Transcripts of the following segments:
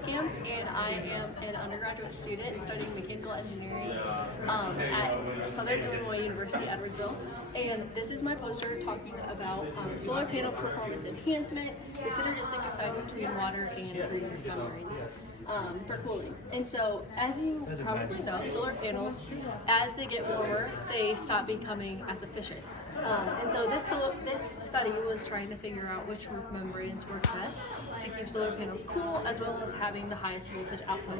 Cam, and I am an undergraduate student studying mechanical engineering at Southern Illinois University, Edwardsville. And this is my poster talking about solar panel performance enhancement, the synergistic effects between water and green roof membranes for cooling. And so, as you probably know, solar panels, as they get warmer, they stop becoming as efficient. And so this study was trying to figure out which roof membranes work best to keep solar panels cool, as well as having the highest voltage output.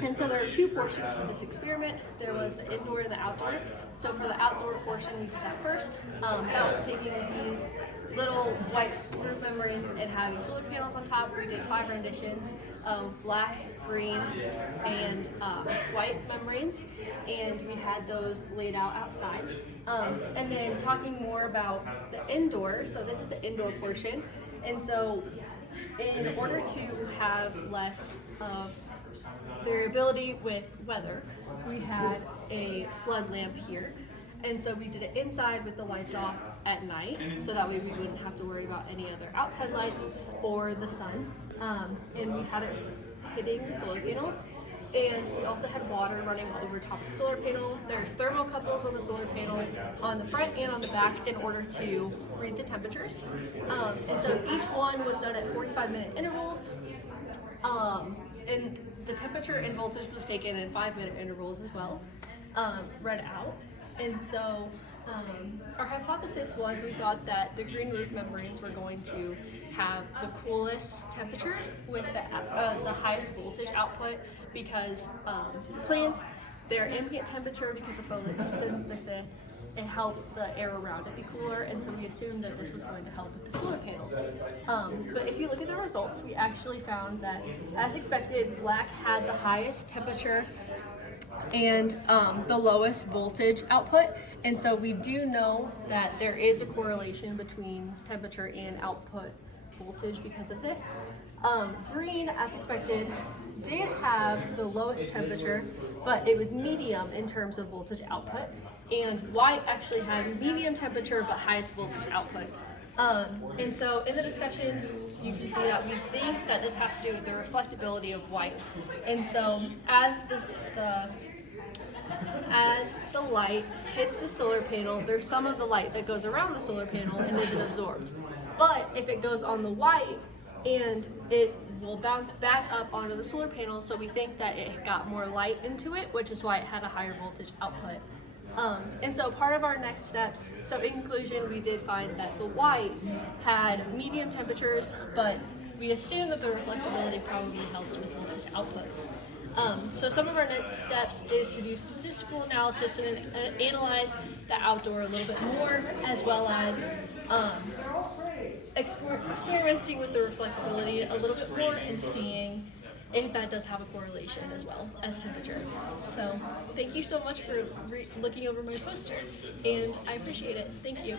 And so there are two portions to this experiment. There was the indoor and the outdoor. So for the outdoor portion, we did that first. That was taking these little white roof membranes and having solar panels on top. We did 5 renditions of black, green, and white membranes, and we had those laid out outside. And then talking more about the indoor, so this is the indoor portion, and so in order to have less of variability with weather, we had a flood lamp here. And so we did it inside with the lights off at night, so that way we wouldn't have to worry about any other outside lights or the sun. And we had it hitting the solar panel. And we also had water running over top of the solar panel. There's thermocouples on the solar panel on the front and on the back in order to read the temperatures. And so each one was done at 45-minute intervals. And the temperature and voltage was taken in 5-minute intervals as well, read out. And so our hypothesis was we thought that the green roof membranes were going to have the coolest temperatures with the highest voltage output, because plants, their ambient temperature, because of photosynthesis, it helps the air around it be cooler, and so we assumed that this was going to help with the solar panels. But if you look at the results, we actually found that, as expected, black had the highest temperature and the lowest voltage output. And so we do know that there is a correlation between temperature and output voltage because of this. Green, as expected, did have the lowest temperature, but it was medium in terms of voltage output. And white actually had medium temperature but highest voltage output. And so in the discussion, you can see that we think that this has to do with the reflectability of white. And so as the light hits the solar panel, there's some of the light that goes around the solar panel and isn't absorbed. But if it goes on the white, and it will bounce back up onto the solar panel, so we think that it got more light into it, which is why it had a higher voltage output. And so part of our next steps, so in conclusion, we did find that the white had medium temperatures, but we assumed that the reflectability probably helped with voltage outputs. So some of our next steps is to do statistical analysis and analyze the outdoor a little bit more, as well as experimenting with the reflectability a little bit more and seeing if that does have a correlation as well as temperature. So thank you so much for looking over my poster, and I appreciate it. Thank you.